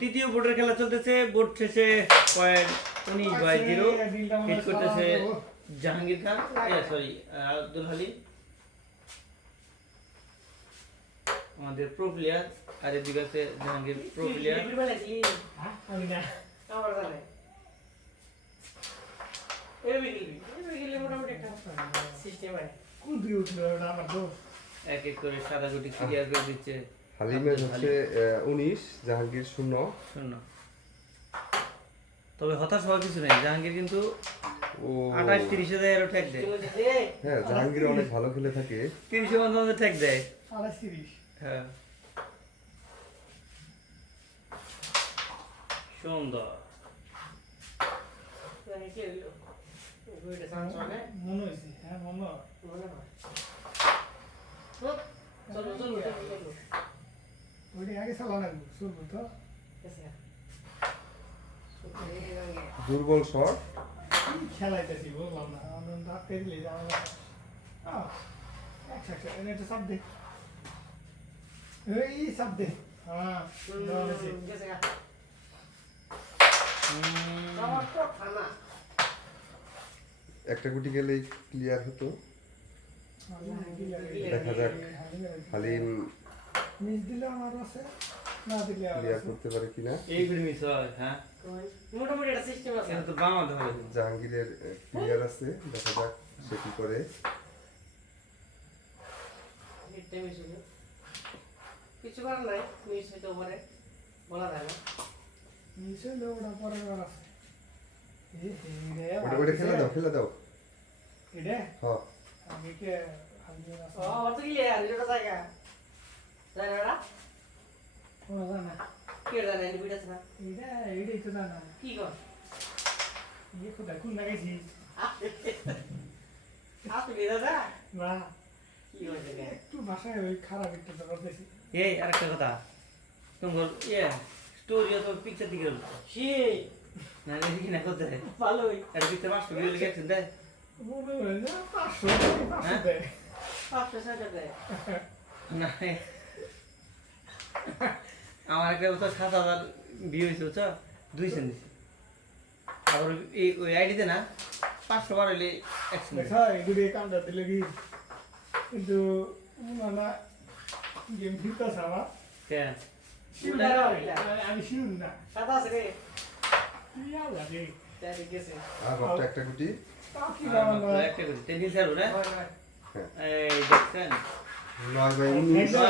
তৃতীয় বোর্ডের খেলা চলতেছে। বোর্ড শেষে পয়েন্ট উনিশ বাই জিরো। হিট করতেছে জাহাঙ্গীর খান। সরি আব্দুল হালিম। আমাদের প্রো প্লেয়ার আর এদিকে আছে জাহাঙ্গীর প্রো প্লেয়ার আমার দোষ। এক এক করে সাদা গুটি ক্লিয়ার করে দিচ্ছে। হালিমের হচ্ছে উনিশ জাহাঙ্গীর শূন্য। শূন্য। তবে হতাশ হওয়ার কিছু নেই। জাহাঙ্গীর কিন্তু ও। আঠাশ তিরিশে দেয় আরও ঠেক দেয়। হ্যাঁ জাহাঙ্গীর অনেক ভালো খেলে থাকে। তিরিশে মাঝে মাঝে ঠেক দেয়। আড়াই তিরিশ। হ্যাঁ। সুন্দর। মনে হয়েছে হ্যাঁ মনে হয়। চালা তো দুর্বল শট। খেলাইতেছি বললাম না। আমার ডাক্তার দিলে যাওয়া আচ্ছা আচ্ছা এটা চাপ দে। এই চাপ দে। হ্যাঁ। একটা গুটি গেলেই ক্লিয়ার হতো। দেখা যাক। হালিম মিস দিলে আমার আছে না দিলে ক্লিয়ার করতে পারে কিনা? এই করে মিস হয় হ্যাঁ? মোটামুটি একটা সিস্টেম আছে। এটা তো বামা ধরে জাহাঙ্গীরের ক্লিয়ার আছে দেখা যাক সে কি করে। কিছু করার নাই মিস হইতে পারে বলা যায় না। মিস ওটা পরে আছে এ হে রে ওটা ওটা খেলে দাও খেলে দাও। এটা? হ্যাঁ আমি কে আমি ও অত কি এটা জায়গা। না কোনো জানা কি জানা এই বিটা না এটা এটাই তো জানা কি কর ইয়ে কোথায় কোন দাদা কি হয়েছে রে একটু ভাষায় ওই খারাপ একটু করতেছি এই আরেকটা কথা তোমার ইয়ে স্টোরি তো পিকচার দিকে হলো না দেখি না কোথায় ভালোই এটা পিকচার মাস্টার ভিডিও লিখে একজন দেয় না পাঁচশো পাঁচশো? দেয় পাঁচটা ছয়টা দেয় না আমার একটা বছর সাত হাজার বিয়ে হয়েছে বুঝছ? দুই সেন্ট দিছি। আবার এই ওই আইডিতে না পাঁচশো বার হইলে একশো এগুলি কামটা দিলে কি কিন্তু না গেম ফিরতেছে আমার ওইটা। আমি শিউর না। সাদা আছে রে। কি তাই গেছে আর একটা গুটি? ওরা হয় হয়। এই দেখছেন। নয় একদম